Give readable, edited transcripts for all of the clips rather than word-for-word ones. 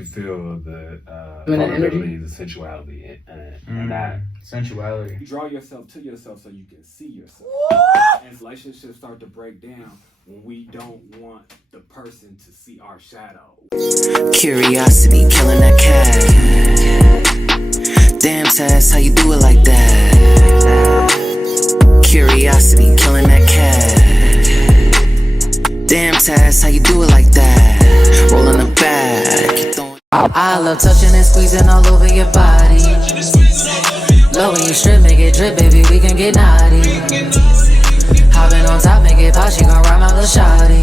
can feel the Feminine energy? vulnerability, the sensuality, and that. Sensuality. You draw yourself to yourself so you can see yourself. And relationships start to break down when we don't want the person to see our shadow. Curiosity killing that cat. Damn, Taz, how you do it like that? Curiosity killing that cat. Damn, Taz, how you do it like that? Rolling the back. I love touching and squeezing all over your body. Love when you strip, make it drip, baby, we can get naughty. Hopping on top, make it pop, she gon' ride my little shawty.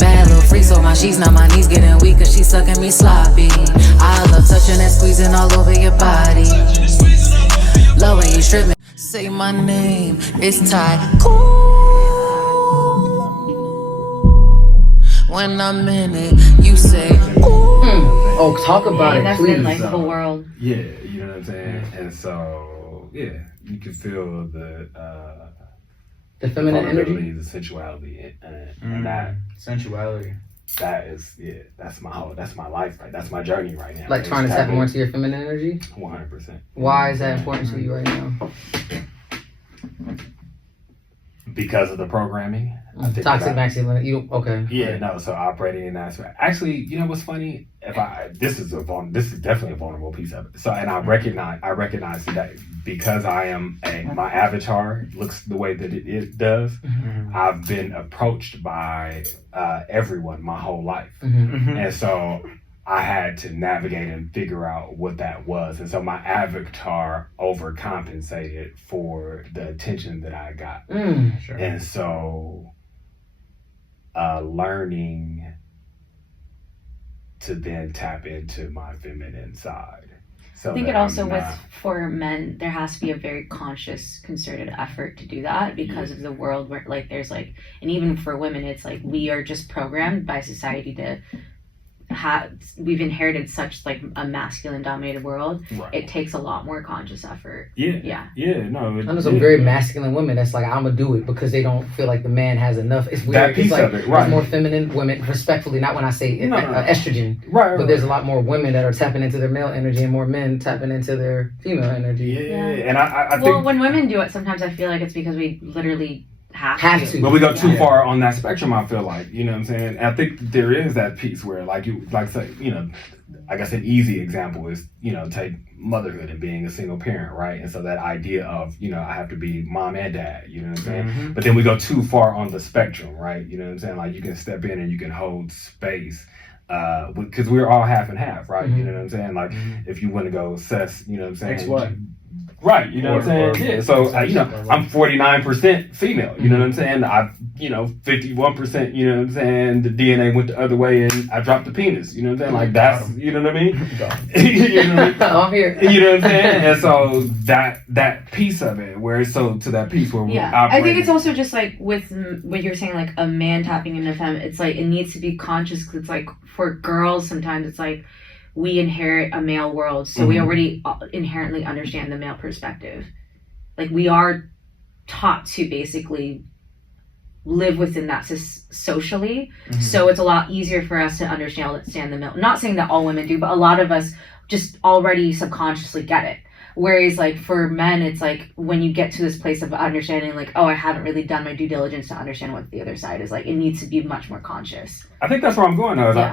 Bad little freak, so my sheets, now my knees getting weak, cause she sucking me sloppy. I love touching and squeezing all over your body. Love when you strip me. Say my name, it's Taz Tikoon. When I'm in it, you say, ooh. Oh, talk about it, that's please. been like the whole world. Yeah, you know what I'm saying? And so, yeah, you can feel the feminine vulnerability, energy? the sensuality, and that. Sensuality. That is, that's my life, right? That's my journey right now. Like trying to tap more into your feminine energy? 100%. Why is that important to you right now? Because of the programming. I think Toxic masculinity. Okay. Yeah, no. So operating in that aspect. Actually, you know what's funny? This is definitely a vulnerable piece of it. So, and I recognize that because my avatar looks the way that it does. Mm-hmm. I've been approached by everyone my whole life, Mm-hmm. and so I had to navigate and figure out what that was. And so my avatar overcompensated for the attention that I got. Sure. And so learning to then tap into my feminine side. So I think that it also I'm not- for men, there has to be a very conscious, concerted effort to do that because of the world where like there's like, and even for women, it's like we are just programmed by society to we've inherited such like a masculine dominated world. Right. It takes a lot more conscious effort. Yeah. No. I know some very masculine women that's like, I'm gonna do it because they don't feel like the man has enough. It's weird. That piece it's like, of it, right. There's more feminine women, respectfully, not when I say estrogen, Right. but there's a lot more women that are tapping into their male energy and more men tapping into their female energy. Yeah. And I Well, think when women do it, sometimes I feel like it's because we literally have to. but we go too Yeah. far on that spectrum, I feel like, you know what I'm saying? And I think there is that piece where say, you know, I guess an easy example is, you know, take motherhood and being a single parent, right? And so that idea of, you know, I have to be mom and dad, you know what I'm saying? Mm-hmm. But then we go too far on the spectrum, right? You know what I'm saying? Like you can step in and you can hold space. Because we're all half and half, right? Mm-hmm. You know what I'm saying? Like if you want to go cess, you know what I'm saying? X what? Right, you know what I'm saying? Yeah, so, you know, I'm 49% female, you know what I'm saying? I've, you know, 51%, you know what I'm saying? The DNA went the other way and I dropped the penis, you know what I'm saying? Like, that's, you know what I mean? You know what I mean? I'm here. You know what I'm saying? And so that piece of it, where it's so to that piece where we I think it's also just like with what you're saying, like a man tapping into femme, it's like it needs to be conscious because it's like for girls sometimes it's like we inherit a male world, so we already inherently understand the male perspective. Like we are taught to basically live within that socially, so it's a lot easier for us to understand the male. Not saying that all women do, but a lot of us just already subconsciously get it. Whereas like for men, it's like when you get to this place of understanding, like, oh, I haven't really done my due diligence to understand what the other side is like. It needs to be much more conscious. I think that's where I'm going. Yeah.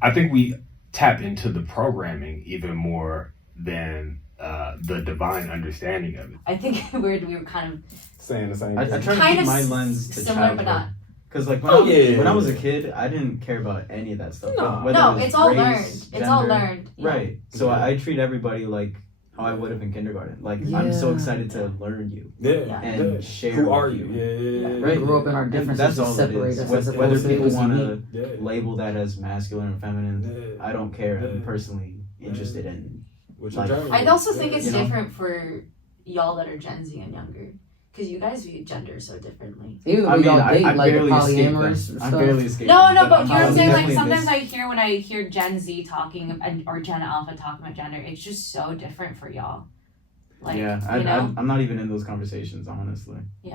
I think we tap into the programming even more than the divine understanding of it. I think we were kind of Saying the same I thing. try to kind keep of my lens to similar, but childhood. not. Because like yeah. when I was a kid, I didn't care about any of that stuff. No. Whether No, it was it's all race, learned. It's all gender. learned. Yeah. Right. So I treat everybody like how I would have in kindergarten. Like I'm so Yeah. excited to learn you Yeah. and share. Who with are you? Yeah. Right. We grew up in our differences That's to all it separate is. us. as Whether opposed to people us want unique. to label that as masculine or feminine, Yeah. I don't care. I'm Yeah. personally interested in. Which Like, I also think it's You know? different for y'all that are Gen Z and younger, because you guys view gender so differently. Even though I we mean, don't date I like barely escaped polyamorous them. I stuff. barely escaped. No, them, but you know what I'm saying? Like definitely sometimes this- when I hear Gen Z talking or Gen Alpha talking about gender, it's just so different for y'all. Like, yeah, you know? I'm not even in those conversations, honestly. Yeah.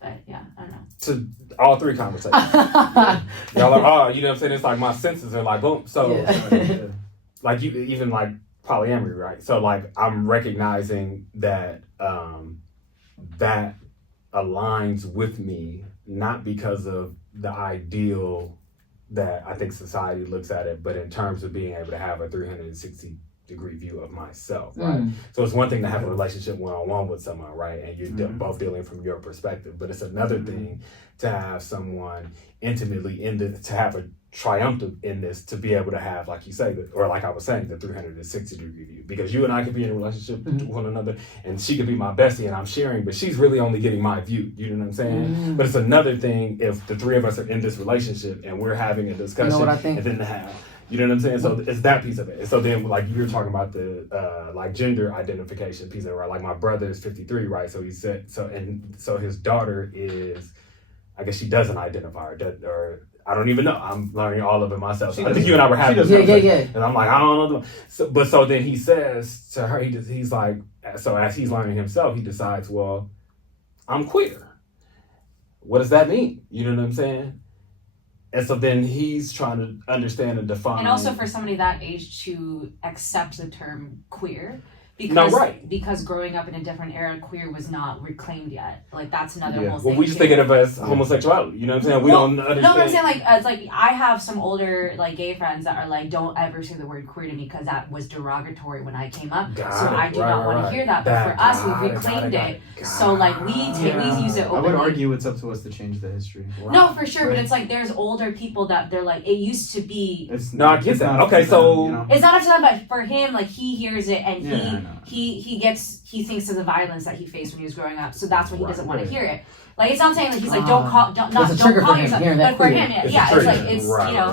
But But yeah, I don't know. To all three conversations. Y'all are, you know what I'm saying? It's like my senses are like, boom. So, like, you even like polyamory, right? So, like, I'm recognizing that that aligns with me, not because of the ideal that I think society looks at it, but in terms of being able to have a 360-degree view of myself, right? So it's one thing to have a relationship one-on-one with someone, right? And you're both dealing from your perspective, but it's another thing to have someone intimately to have a triumphant in this, to be able to have, like you say, or like I was saying, the 360-degree view. Because you and I could be in a relationship with one another, and she could be my bestie and I'm sharing, but she's really only getting my view. You know what I'm saying? But it's another thing if the three of us are in this relationship and we're having a discussion, You know what I think? and then to have, you know what I'm saying? So it's that piece of it. And so then, like, you were talking about the like gender identification piece of it, right? Like, my brother is 53, right? So he said, so his daughter is, I guess she doesn't identify or I don't even know. I'm learning all of it myself. So I think you and I were having this conversation. And I'm like, I don't know. So then he says to her, he's like, so as he's learning himself, he decides, well, I'm queer. What does that mean? You know what I'm saying? And so then he's trying to understand and define. And also for somebody that age to accept the term queer. Because growing up in a different era, queer was not reclaimed yet. Like, that's another whole thing. Well, we just think of it as homosexuality. You know what I'm saying? We don't understand. No, but I'm saying, like, it's like I have some older, like, gay friends that are like, don't ever say the word queer to me because that was derogatory when I came up. I do not want to hear that. But for us, we've reclaimed it. So, like, we use it openly. I would argue it's up to us to change the history. No, for sure. But it's like there's older people that they're like, it used to be. I get that. Okay, so. You know? It's not up to them, but for him, like, he hears it and he thinks of the violence that he faced when he was growing up, so that's why he doesn't want to hear it. Like, it's not saying like he's like don't call yourself, but for him,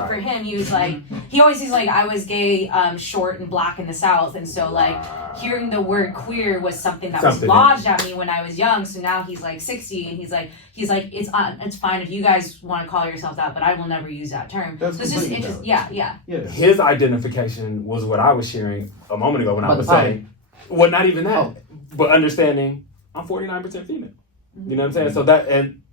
for him, he was like he's like, I was gay, short and black in the South, and so like hearing the word queer was something that was lodged at me when I was young. So now he's like 60 and he's like it's fine if you guys want to call yourself that, but I will never use that term. So it's just interesting. Yeah. His identification was what I was sharing a moment ago when I was saying. Well, not even that, but understanding I'm 49% female. You know what I'm saying? So that,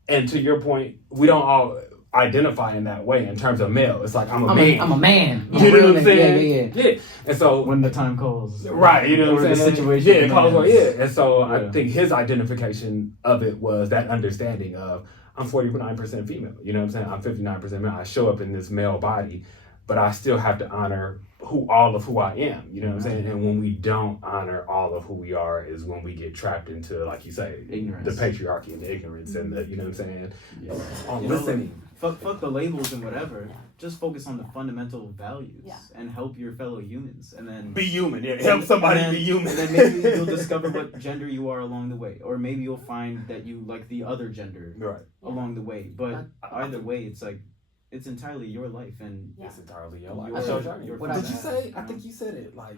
and to your point, we don't all identify in that way in terms of male. It's like, I'm a man. You know what I'm saying? Yeah. And so when the time calls. Right, you know what I'm saying? The situation. And so I think his identification of it was that understanding of, I'm 49% female. You know what I'm saying? I'm 59% male. I show up in this male body, but I still have to honor all of who I am, you know what I'm saying? And when we don't honor all of who we are is when we get trapped into, like you say, ignorance, the patriarchy and the ignorance and the, you know what I'm saying? Listening. Fuck the labels and whatever. Just focus on the fundamental values and help your fellow humans, and then be human. Help somebody be human. And then maybe you'll discover what gender you are along the way, or maybe you'll find that you like the other gender along the way. But either way, it's like, it's entirely your life, and it's entirely your life. What did you say? I think you said it like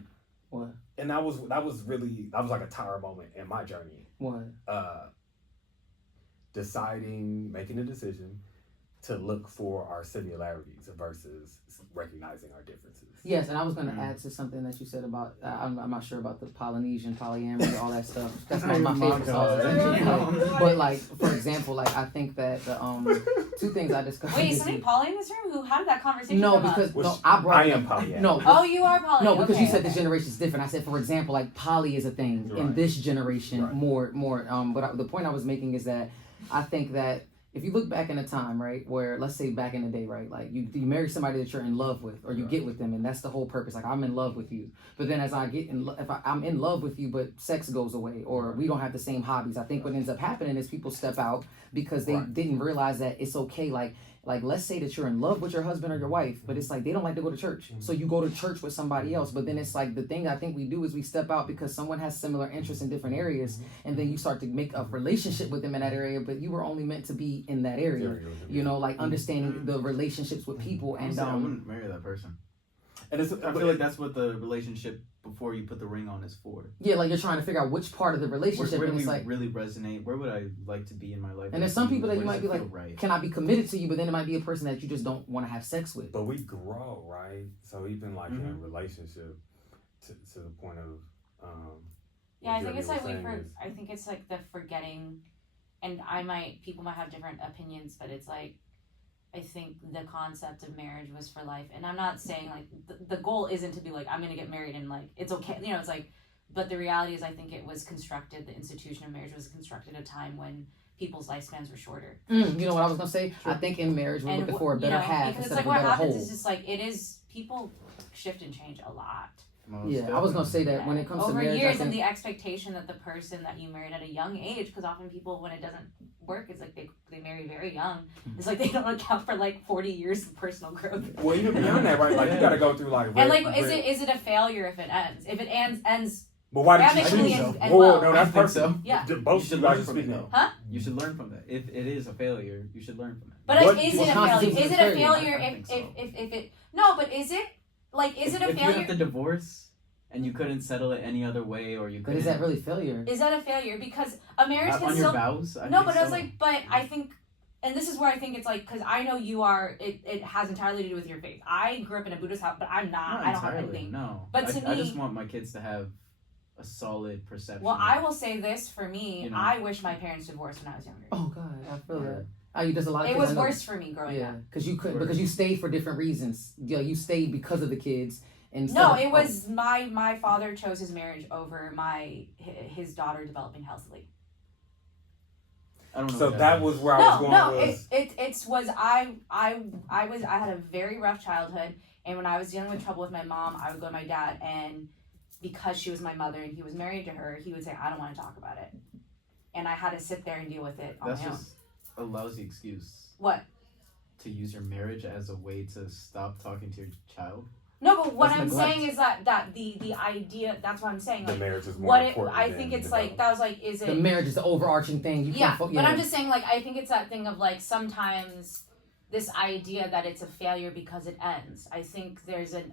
what? And that was like a tower moment in my journey. What? Making a decision to look for our similarities versus recognizing our differences. Yes, and I was going to add to something that you said about, I'm not sure about the Polynesian, polyamory, all that stuff. That's one of my favorite songs. But like, for example, like I think that the two things I discussed. Wait, is somebody poly in this room? How did that conversation come up? I am poly. No. Oh, you are poly. No, because you said this generation is different. I said, for example, like poly is a thing in this generation more. But the point I was making is that I think that if you look back in a time, right, where, let's say back in the day, right, like you marry somebody that you're in love with, or you get with them, and that's the whole purpose. Like, I'm in love with you. But then as I get I'm in love with you, but sex goes away, or we don't have the same hobbies, I think what ends up happening is people step out because they didn't realize that it's okay. Like, let's say that you're in love with your husband or your wife, but it's like they don't like to go to church. So you go to church with somebody else. But then it's like the thing I think we do is we step out because someone has similar interests in different areas. And then you start to make a relationship with them in that area, but you were only meant to be in that area. You know, like understanding the relationships with people. And I wouldn't marry that person. And I feel like that's what the relationship before you put the ring on is for. Yeah, like you're trying to figure out which part of the relationship. Where do we really resonate? Where would I like to be in my life? And there's some people that you might be like, can I be committed to you? But then it might be a person that you just don't want to have sex with. But we grow, right? So even like in a relationship, to the point of I think it's like I think it's like the forgetting and people might have different opinions, but it's like, I think the concept of marriage was for life. And I'm not saying like the goal isn't to be like, I'm going to get married and like, it's okay. You know, it's like, but the reality is I think it was constructed, the institution of marriage was constructed at a time when people's lifespans were shorter. You know what I was going to say? I think in marriage we're looking for a better half because it's instead like of a what better happens whole. is just like, it is, people shift and change a lot. I was going to say that when it comes over to marriage, years, and the expectation that the person that you married at a young age, because often people, when it doesn't work, it's like they marry very young. It's like they don't account for like 40 years of personal growth. Well, even beyond that, right? Like you got to go through like. And like, is it a failure if it ends? If it ends. But why did you amicably choose? and well? No, that's personal. So. Yeah. Both you should guys learn are from it speaking. though. Huh? You should learn from that. If it is a failure, you should learn from it. But What- is it what a failure? constitutes Is it a a failure? failure I if it no? But is it like is it a If you failure? have to divorce and you couldn't settle it any other way, or you But couldn't. is that really failure? Is that a failure? Because a marriage Not can on your still vows? no. think But I was so. like, but I think. And this is where I think it's like, because I know you are, it has entirely to do with your faith. I grew up in a Buddhist house, but I'm not. I don't have entirely, anything. No. But to I me- just want my kids to have a solid perception. Well, I will say this for me. You know. I wish my parents divorced when I was younger. Oh God, I feel that. There's a lot of It kids was I know- worse for me growing Yeah, up. because you stayed for different reasons. You stayed because of the kids. No, it was my father chose his marriage over his daughter developing healthily. I don't know. So what that was where I was going. I had a very rough childhood, and when I was dealing with trouble with my mom, I would go to my dad, and because she was my mother and he was married to her, he would say, I don't want to talk about it. And I had to sit there and deal with it on That's my own. just a lousy excuse. What? To use your marriage as a way to stop talking to your child. No, but what That's I'm neglect. saying is that the idea, that's what I'm saying. The Like, marriage is more what it, important. I than think it's the like, that was like, is the it? marriage is the overarching thing. You Yeah, can't but I'm just saying, like, I think it's that thing of like sometimes this idea that it's a failure because it ends. I think there's that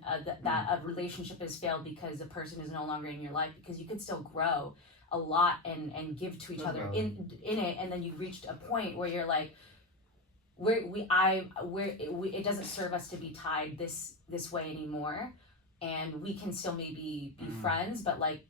a relationship has failed because the person is no longer in your life, because you could still grow a lot and give to each other in it, and then you reached a point where you're like, it doesn't serve us to be tied this way anymore, and we can still maybe be friends, but like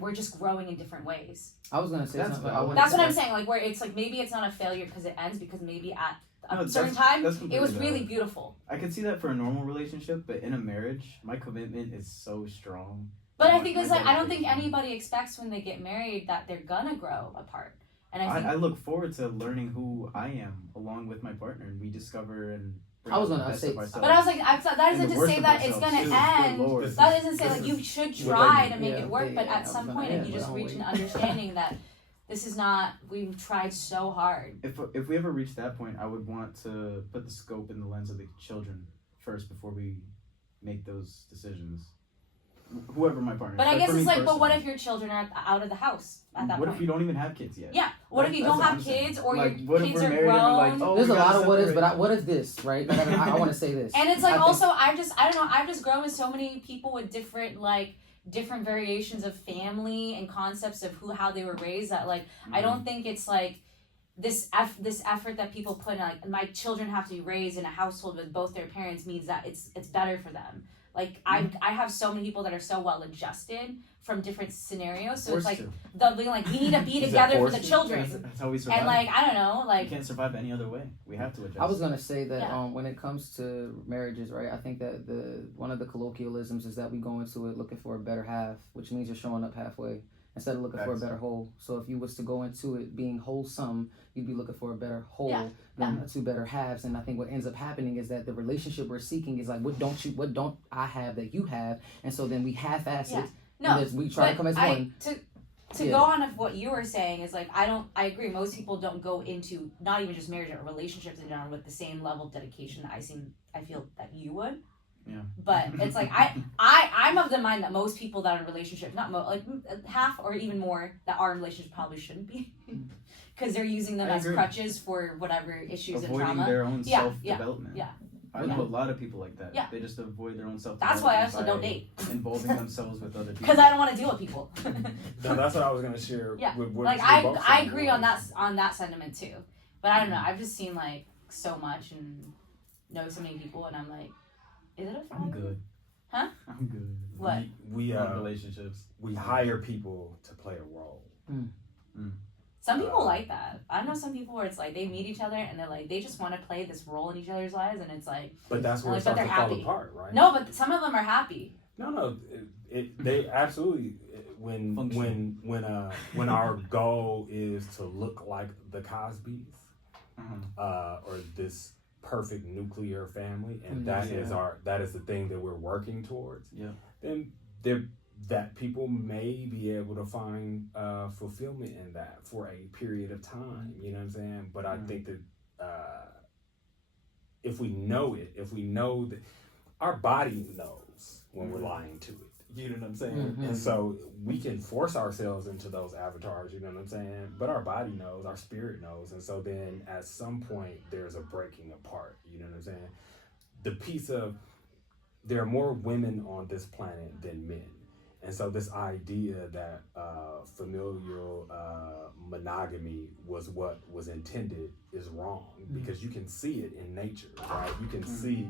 we're just growing in different ways. I was gonna say That's something. valid. That's what I'm saying. Like, where it's like maybe it's not a failure because it ends, because maybe at a certain time that's it was completely really valid. beautiful. I could see that for a normal relationship, but in a marriage, my commitment is so strong. But I My- think my it's like, I don't think dedication. anybody expects when they get married that they're gonna grow apart. And I think I look forward to learning who I am along with my partner, and we discover and. bring I was out the gonna best say- of ourselves. but I was like, that And isn't the to worst say of that it's ourselves, gonna too. Good end. Lord. That doesn't say this like you is should what try they- to make yeah, it work, they- but yeah, at some I'm point, gonna- if you yeah, just but reach I'll an wait. understanding that this is not, we've tried so hard. If we ever reach that point, I would want to put the scope in the lens of the children first before we make those decisions. Whoever my partner. But I is. guess for it's me like, but what personally. if your children are out of the house at that What point? if you don't even have kids yet? Yeah. What if you That's don't what have I'm saying. kids, or Like, your what if kids we're are married and we're grown? like, oh, There's a we gotta lot of what ifs, separate. but what if this, right? I want to say this. And it's like I think- also I don't know, I've just grown with so many people with different variations of family and concepts of how they were raised, that like I don't think it's like this effort that people put in, like my children have to be raised in a household with both their parents means that it's better for them. Like I have so many people that are so well adjusted from different scenarios, so it's Forced like to. the being like we need to be Is that together for the forced? children, That's how we survive. and like I don't know, we like can't survive any other way. We have to adjust. I was gonna say that Yeah. when it comes to marriages, right? I think that one of the colloquialisms is that we go into it looking for a better half, which means you're showing up halfway instead of looking for a better whole. So if you was to go into it being wholesome, you'd be looking for a better whole Yeah. than two better halves. And I think what ends up happening is that the relationship we're seeking is like, what don't I have that you have? And so then we half-ass Yeah. it. no. And we try to come as one. To Yeah. go on of what you were saying is like I agree, most people don't go into not even just marriage or relationships in general with the same level of dedication that I feel that you would. Yeah. But it's like I'm of the mind that most people that are in relationships, like half or even more that are in relationships probably shouldn't be, because they're using them I as agree. crutches for whatever issues and Avoiding trauma. their own Yeah, self-development. yeah. I know a lot of people like that. Yeah. They just avoid their own self-development. That's why I also by don't date, involving themselves with other people. because I don't want to deal with people. No, that's what I was gonna share. Yeah, with like what you're both I saying. agree on that sentiment too, but I don't know, I've just seen like so much and know so many people, and I'm like, is it a I'm failure? good. Huh? I'm good. What? We Not relationships. we hire people to play a role. Some people like that. I know some people where it's like they meet each other and they're like they just want to play this role in each other's lives, and it's like. But that's where it starts to fall apart, right? No, but some of them are happy. No, they absolutely when our goal is to look like the Cosbys, or this perfect nuclear family, and that is the thing that we're working towards. Yeah. Then that people may be able to find fulfillment in that for a period of time. You know what I'm saying? But I think that if we know that our body knows when we're lying to it. You know what I'm saying? And so we can force ourselves into those avatars, you know what I'm saying? But our body knows, our spirit knows. And so then at some point there's a breaking apart, you know what I'm saying? The piece of, there are more women on this planet than men. And so this idea that familial monogamy was what was intended is wrong, because you can see it in nature, right? You can see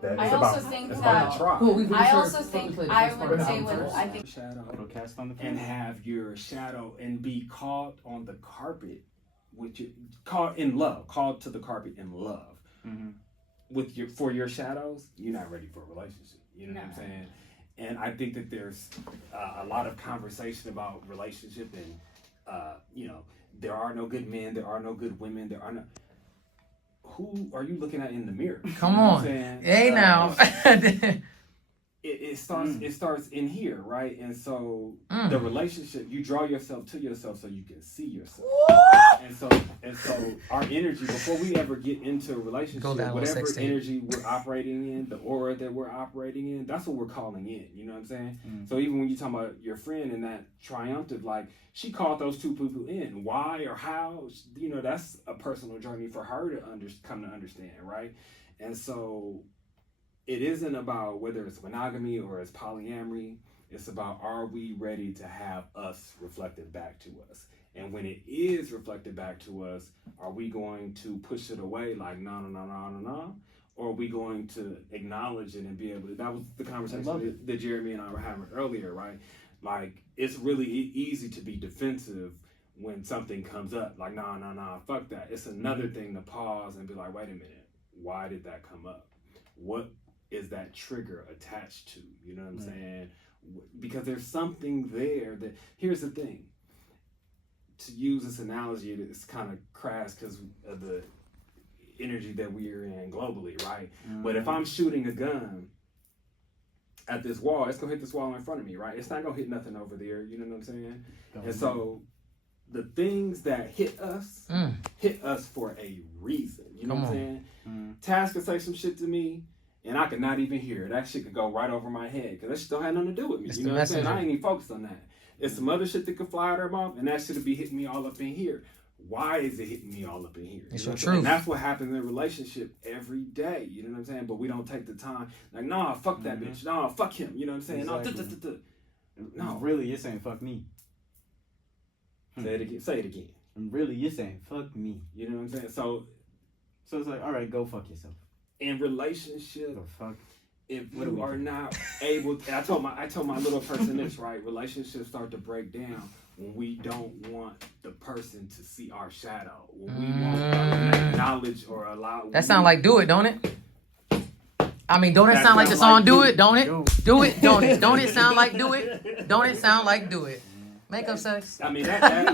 that it's I also think that I would say what I think shadow cast on the and have your shadow and be called on the carpet with your called to the carpet in love with your shadows. You're not ready for a relationship. You know what I'm saying? And I think that there's a lot of conversation about relationship and there are no good men, there are no good women, there are no. Who are you looking at in the mirror? Come on. Hey now. It starts in here, right? And so the relationship, you draw yourself to yourself so you can see yourself. And so our energy, before we ever get into a relationship, whatever energy we're operating in, the aura that we're operating in, that's what we're calling in. You know what I'm saying? So even when you talk about your friend and that triumphant, like she called those two people in. Why or how? That's a personal journey for her to come to understand, right? And so it isn't about whether it's monogamy or it's polyamory. It's about, are we ready to have us reflected back to us? And when it is reflected back to us, are we going to push it away like, no? Or are we going to acknowledge it and be able to, that was the conversation that Jeremy and I were having earlier, right? Like, it's really easy to be defensive when something comes up. Like, nah, fuck that. It's another thing to pause and be like, wait a minute, why did that come up? What is that trigger attached to? You know what I'm saying? Because there's something there that, here's the thing. To use this analogy, it's kind of crass because of the energy that we're in globally, right? But if I'm shooting a gun at this wall, it's gonna hit this wall in front of me, right? It's not gonna hit nothing over there, you know what I'm saying? And so the things that hit us for a reason, you know what I'm saying? Taz could say some shit to me and I could not even hear it. That shit could go right over my head because that shit don't have nothing to do with me. You know what I'm saying? I ain't even focused on that. It's some other shit that could fly out of her mouth and that shit would be hitting me all up in here. Why is it hitting me all up in here? It's your truth. And that's what happens in a relationship every day. You know what I'm saying? But we don't take the time. Like, nah, fuck that bitch. Nah, fuck him. You know what I'm saying? Exactly. No, really, you're saying fuck me. Say it again. Say it again. And really, you're saying fuck me. You know what I'm saying? So it's like, all right, go fuck yourself. In relationship, the fuck. If you are not able, and I told my little person this, right? Relationships start to break down when we don't want the person to see our shadow. When we won't acknowledge or allow. That sound like Do It, don't it? I mean, don't it sound like the song Do It, don't it? Do it, don't it? Don't it sound like Do It? Don't it sound like Do It? Makeup sex. I mean, you got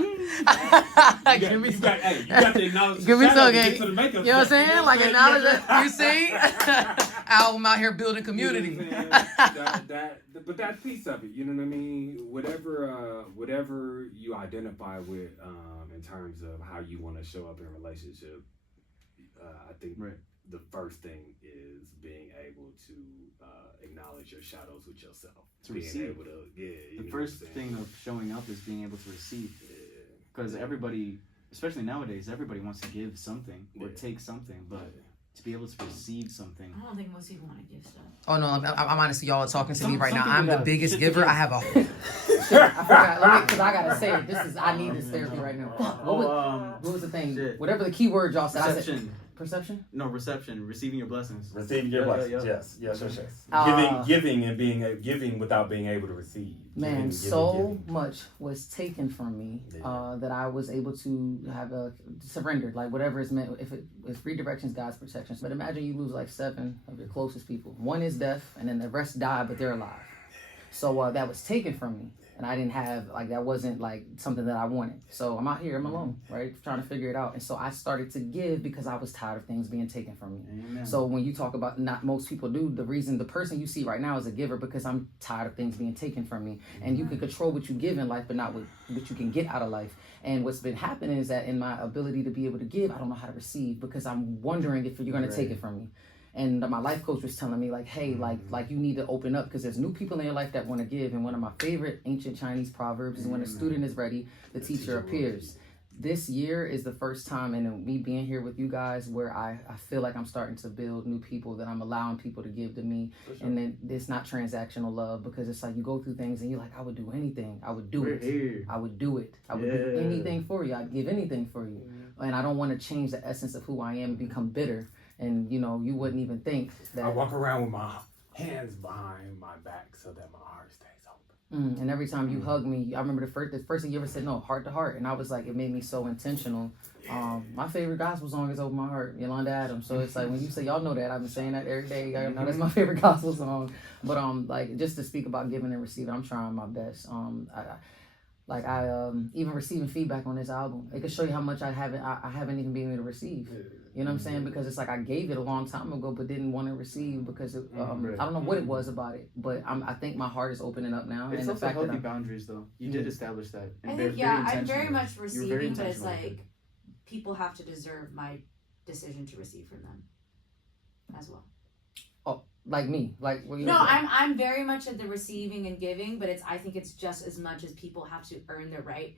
to acknowledge. Give me some, gang. You know what I'm saying? Like acknowledge it. You see? Album out here building community. You know but that piece of it, you know what I mean? Whatever you identify with in terms of how you want to show up in a relationship, I think the first thing is being able to acknowledge your shadows with yourself. To receive. The first thing of showing up is being able to receive. Because everybody, especially nowadays, everybody wants to give something or take something, but to be able to receive something. I don't think most people want to give stuff. Oh no, I'm honestly, y'all are talking to me right now. I'm the biggest giver. I have a. Shit, I forgot. Because I gotta say, I need this therapy right now. What was the thing? Shit. Whatever the key word y'all said. Perception. perception? No, reception, receiving your blessings. Receiving your blessings. Yes. Giving and being giving without being able to receive. Man, so much was taken from me that I was able to have surrendered, like whatever is meant. If it's redirections, God's protection. But imagine you lose like 7 of your closest people. One is death, and then the rest die, but they're alive. So that was taken from me. And I didn't have, like, that wasn't, like, something that I wanted. So I'm out here, I'm alone, right? Trying to figure it out. And so I started to give because I was tired of things being taken from me. Amen. So when you talk about not most people do, the person you see right now is a giver because I'm tired of things being taken from me. And you can control what you give in life, but not what you can get out of life. And what's been happening is that in my ability to be able to give, I don't know how to receive because I'm wondering if you're going to take it from me. And my life coach was telling me, like, hey, like you need to open up because there's new people in your life that want to give. And one of my favorite ancient Chinese proverbs is when a student is ready, the teacher appears. This year is the first time, and me being here with you guys, where I feel like I'm starting to build new people, that I'm allowing people to give to me. Sure. And then it's not transactional love because it's like you go through things and you're like, I would do anything. I would do it. I would do it. I would do anything for you. I'd give anything for you. And I don't want to change the essence of who I am and become bitter. And, you know, you wouldn't even think that. I walk around with my hands behind my back so that my heart stays open. And every time you hug me, I remember the first thing you ever said, no, heart to heart. And I was like, it made me so intentional. My favorite gospel song is Open My Heart, Yolanda Adams. So it's like when you say, y'all know that, I've been saying that every day. Y'all know that's my favorite gospel song. But like just to speak about giving and receiving, I'm trying my best. I even receiving feedback on this album, it could show you how much I haven't even been able to receive. You know what I'm saying? Because it's like I gave it a long time ago, but didn't want to receive because I don't know what it was about it. But I think my heart is opening up now. It's and also healthy boundaries, though. You did establish that. I think I'm very much receiving, but it's like people have to deserve my decision to receive from them as well. Oh, like me, like I'm very much at the receiving and giving, but I think it's just as much as people have to earn the right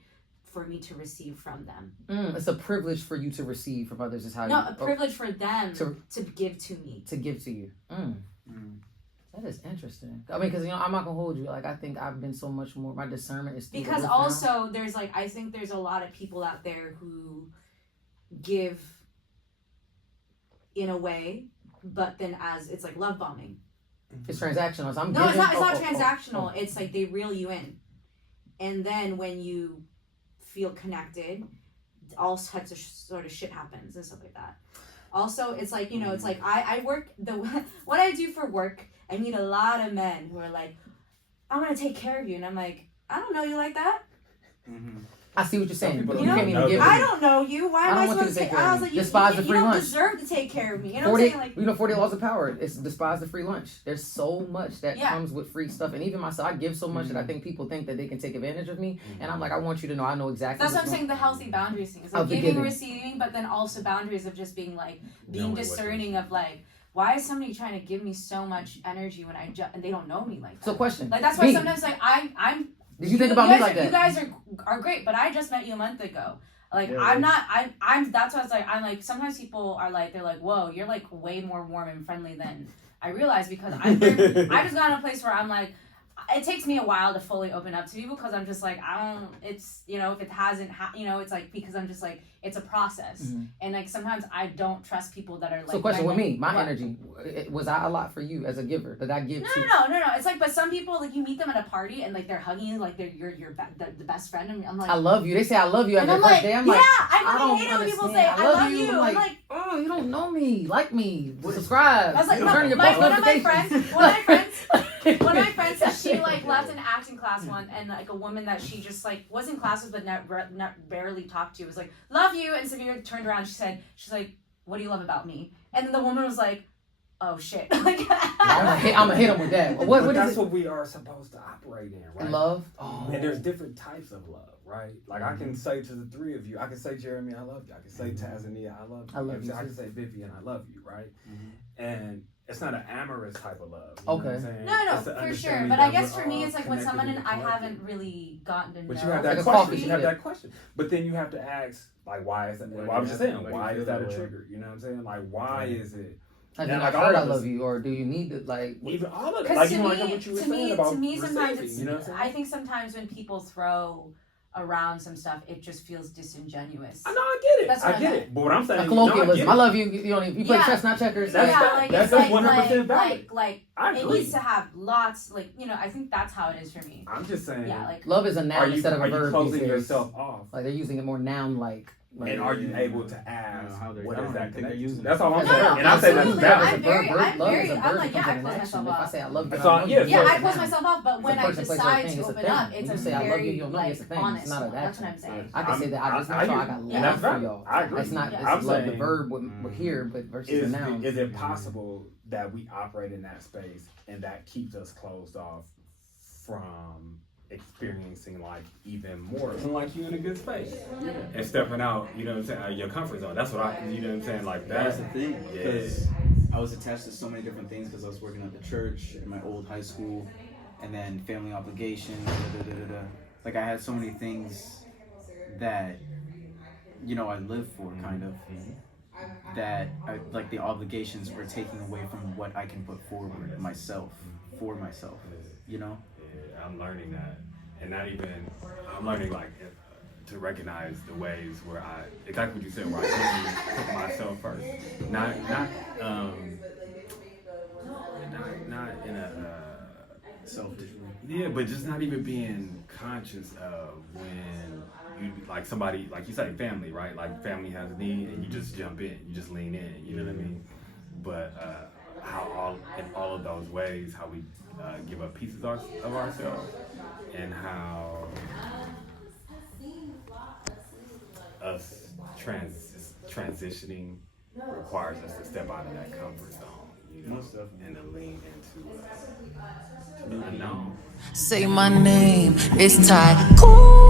for me to receive from them. It's a privilege for you to receive from others. Is how a privilege for them to give to me. To give to you. That is interesting. I mean, because I'm not gonna hold you. Like I think I've been so much more. My discernment is because also now. There's I think there's a lot of people out there who give in a way, but then as it's like love bombing. It's transactional. So it's not transactional. It's like they reel you in, and then when you feel connected, all types of sort of shit happens and stuff like that. Also, it's like it's like I work what I do for work. I meet a lot of men who are like, I'm gonna take care of you, and I'm like, I don't know you like that. I see what you're saying. You can't even give I don't know you. Why am I supposed to take? I was like, you don't deserve to take care of me. You know what I'm saying? Like 40 laws of power. It's despise the free lunch. There's so much that comes with free stuff, and even myself, I give so much that I think people think that they can take advantage of me. And I'm like, I want you to know, I know exactly. That's what I'm saying. The healthy boundaries thing is like giving, receiving, but then also boundaries of just being like being discerning of like. Why is somebody trying to give me so much energy when and they don't know me like that? So question. Like that's why sometimes like I'm. Did you think about me like that? You guys are great, but I just met you a month ago. Like I'm not. I'm. That's why I was like. I'm like. Sometimes people are like. They're like, whoa, you're like way more warm and friendly than I realize because I just got in a place where I'm like. It takes me a while to fully open up to people because I'm just like I don't. It's if it hasn't. It's like because I'm just like it's a process and like sometimes I don't trust people that are like. So question with me, my energy was I a lot for you as a giver? Did I give? No. It's like but some people like you meet them at a party and like they're hugging you like they're the best friend and I'm like I love you. They say I love you at their first day. I'm like I don't hate it when people say I love you. I'm like oh you don't know me like me. Subscribe. I was like one of my friends said she like left an acting class and like a woman that she just like was in classes but not barely talked to was like love you and Severe turned around she's like what do you love about me and then the woman was like oh shit like I'm gonna hit him with that. What that's what we are supposed to operate in, right? Love. And there's different types of love, right? Like I can say to the three of you, I can say Jeremy, I love you. I can say Tanzania, I love you. I love you. I can say Vivian, I love you, right? And it's not an amorous type of love. Okay. No, for sure. But I guess for me, it's like when someone and I haven't really gotten to know. But you have that question. You have that question. But then you have to ask, like, why is that? Well, I was just saying, why is that a trigger? You know what I'm saying? Like, why is it? Like, I heard I love you, or do you need to like? Even all of it. Like, what you were saying about to me, sometimes receiving, you know what I'm saying? I think sometimes when people throw around some stuff, it just feels disingenuous. I know, I get it. That's what I get it. But what I'm saying, A colloquialism. I love you. You don't even, you play chess, not checkers. That's 100% valid. Like I it agree. needs to have lots. Like I think that's how it is for me. I'm just saying. Yeah, like love is a noun instead of a verb. Are you closing these days. yourself off? Like they're using it more noun-like. And are you able to ask what is that connection? That's all I'm No, saying. no, And I say that's absolutely. valid. I'm like, yeah, I close myself If I off. say I love you, That's all- Yeah, I close myself off, but It's when a I person, place, or decide thing. to It's a open thing. up, When it's you a say I love you, very you don't know like it's a thing. honest. It's not an That's what I'm action. saying. I can say that I just make sure I got And love that's for valid. y'all. I agree. It's not. Yeah. It's I'm love the saying, verb we're here, but versus the noun. Is it possible that we operate in that space and that keeps us closed off from experiencing like even more like you in a good space and stepping out, you know what I'm saying, out of your comfort zone? That's what you know what I'm saying, like That's the thing, because I was attached to so many different things because I was working at the church in my old high school, and then family obligations. Like I had so many things that I lived for, kind of. That like the obligations were taking away from what I can put forward myself for myself. Yeah, I'm learning that, and I'm learning like to recognize the ways where exactly what you said, where I put myself first, not in a Selfish. yeah, but just not even being conscious of when you like somebody, like you say, family, right? Like family has a need, and you just jump in, you just lean in, you know what I mean? But how in all of those ways, how we give up pieces of ourselves, and how us transitioning requires us to step out of that comfort zone, and to lean into the unknown. Say my name, it's Taz Tikoon.